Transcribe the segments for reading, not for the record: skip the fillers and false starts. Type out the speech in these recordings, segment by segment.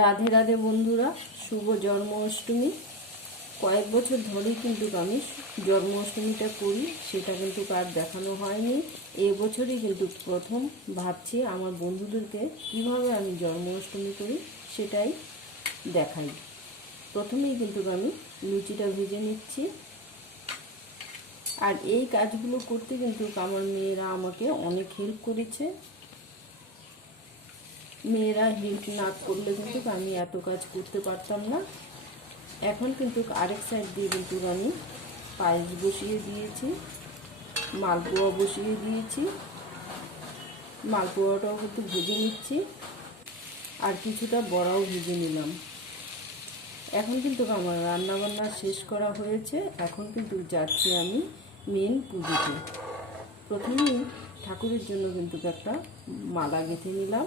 রাধে রাধে বন্ধুরা, শুভ জন্মাষ্টমী। কয়েক বছর ধরেই কিন্তু আমি জন্মাষ্টমীটা করি, সেটা কিন্তু আর দেখানো হয়নি। এবছরই কিন্তু প্রথম ভাবছি আমার বন্ধুদেরকে কীভাবে আমি জন্মাষ্টমী করি সেটাই দেখাই। প্রথমেই কিন্তু আমি লুচিটা ভেজে নিচ্ছি। আর এই কাজগুলো করতে কিন্তু আমার মেয়েরা আমাকে অনেক হেল্প করেছে। মেয়েরা হেল্প না করলে কিন্তু আমি এত কাজ করতে পারতাম না। এখন কিন্তু আরেক সাইড দিয়ে কিন্তু আমি পায়েস বসিয়ে দিয়েছি, মালপোয়া বসিয়ে দিয়েছি। মালপোয়াটাও কিন্তু ভেজে নিচ্ছি, আর কিছুটা বড়াও ভেজে নিলাম। এখন কিন্তু আমার রান্নাবান্না শেষ করা হয়েছে। এখন কিন্তু যাচ্ছি আমি মেন পুজোতে। প্রথমেই ঠাকুরের জন্য কিন্তু একটা মালা গেঁথে নিলাম।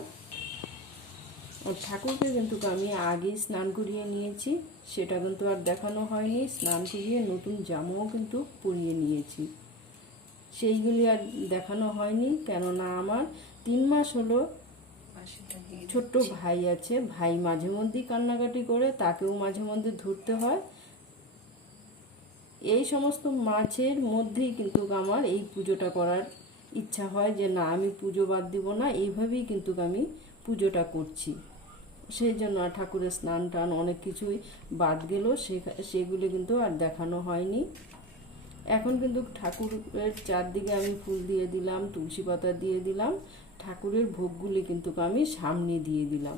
ঠাকুরকে কিন্তু আমি আগেই স্নান করিয়ে নিয়েছি, সেটা কিন্তু আর দেখানো হয়নি। স্নান করিয়ে নতুন জামাও কিন্তু পরিয়ে নিয়েছি, সেইগুলি আর দেখানো হয়নি। কেননা আমার 3 মাস হলো ছোট্ট ভাই আছে। ভাই মাঝে মধ্যেই কান্নাকাটি করে, তাকেও মাঝে মধ্যে ধরতে হয়। এই সমস্ত মাঝের মধ্যেই কিন্তু আমার এই পুজোটা করার ইচ্ছা হয় যে না, আমি পুজো বাদ দিব না। এইভাবেই কিন্তু আমি পুজোটা করছি। সেই জন্য ঠাকুরের স্নান টান অনেক কিছুই বাদ গেল, সেগুলি কিন্তু আর দেখানো হয়নি। এখন কিন্তু ঠাকুরের চারদিকে আমি ফুল দিয়ে দিলাম, তুলসী পাতা দিয়ে দিলাম। ঠাকুরের ভোগগুলি কিন্তু আমি সামনে দিয়ে দিলাম,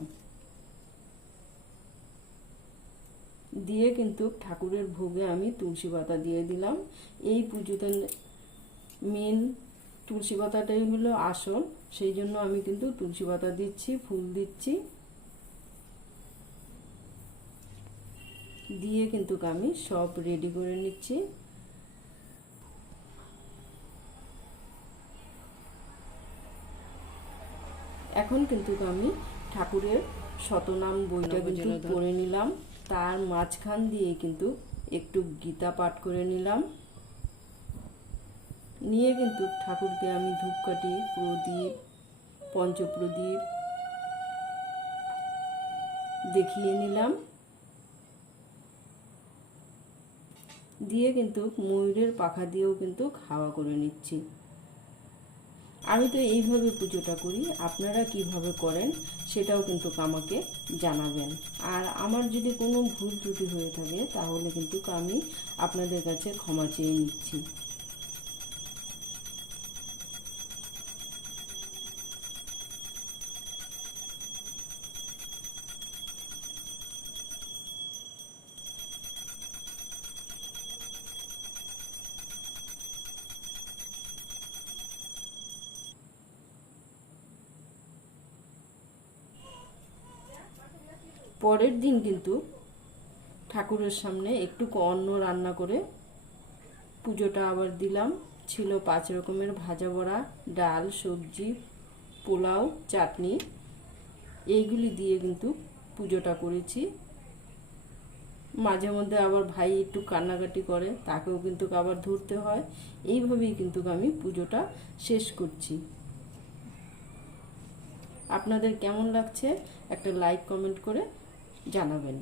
দিয়ে কিন্তু ঠাকুরের ভোগে আমি তুলসী পাতা দিয়ে দিলাম। এই পুজোতে মেন তুলসী পাতাটাই হলো আসল, সেই জন্য আমি কিন্তু তুলসী পাতা দিচ্ছি, ফুল দিচ্ছি। দিয়ে কিন্তু আমি সব রেডি করে নিচ্ছি। এখন কিন্তু আমি ঠাকুরের শতনাম বইটা কিন্তু পড়ে নিলাম। তার মাঝখান দিয়ে কিন্তু একটু গীতা পাঠ করে নিলাম। নিয়ে কিন্তু ঠাকুরকে আমি ধূপকাঠি, প্রদীপ, পঞ্চপ্রদীপ দেখিয়ে নিলাম। দিয়ে কিন্তু ময়ূরের পাখা দিয়েও কিন্তু খাওয়া করে নিচ্ছি। আমি তো এইভাবে পুজোটা করি, আপনারা কিভাবে করেন সেটাও কিন্তু আমাকে জানাবেন। আর আমার যদি কোনো ভুল ত্রুটি হয়ে থাকে তাহলে কিন্তু আমি আপনাদের কাছে ক্ষমা চেয়ে নিচ্ছি। পরের দিন কিন্তু ঠাকুরের সামনে একটু অন্ন রান্না করে পুজোটা আবার দিলাম। ছিল 5 রকমের ভাজা বড়া, ডাল, সবজি, পোলাও, চাটনি, এইগুলি দিয়ে কিন্তু পুজোটা করেছি। মাঝে মধ্যে আবার ভাই একটু কান্নাকাটি করে, তাকেও কিন্তু আবার ধরতে হয়। এইভাবেই কিন্তু আমি পুজোটা শেষ করছি। আপনাদের কেমন লাগছে একটা লাইক কমেন্ট করে জানাবেন।